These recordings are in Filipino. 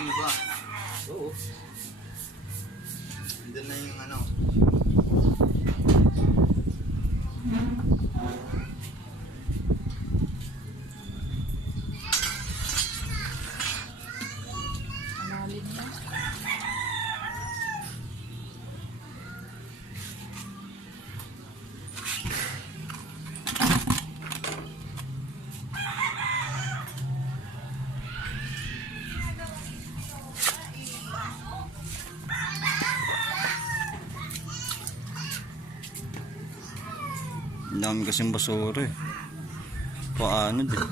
nyo ba? Oo. Andun na yung ano. Analin na. Ang dami kasing basura eh. Paano din?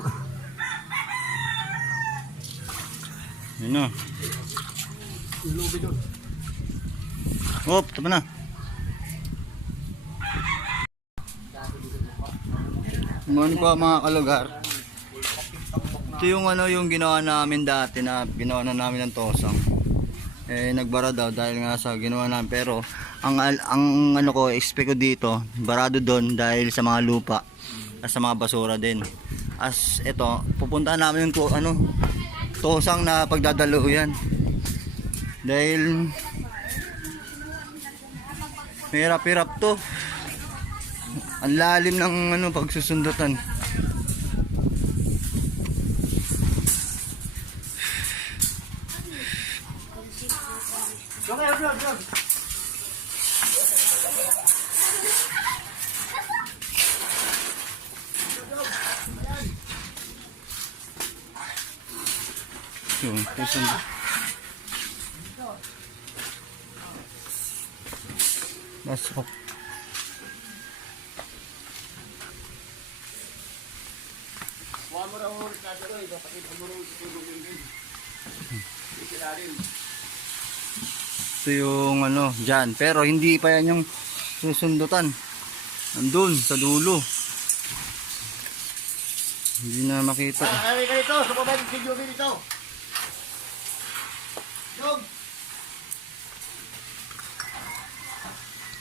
Yun na. Hop, tama na. Morning po mga kalugar. Ito yung ano yung ginawa namin dati na ginawa na namin ng tosang. Eh nagbara daw dahil nga sa ginawa namin, pero ang ano ko expect ko dito barado doon dahil sa mga lupa at sa mga basura din. As ito pupuntahan namin yung ano tosang na pagdadaluyan dahil hirap-hirap to. Ang lalim ng ano pagsusundutan. Yun, susunod. Masok. Ito yung ano, dyan. Pero hindi pa yan yung susundutan. Andun, sa dulo. Hindi na makita. Ay, ganito, sumabay yung video dito. Yung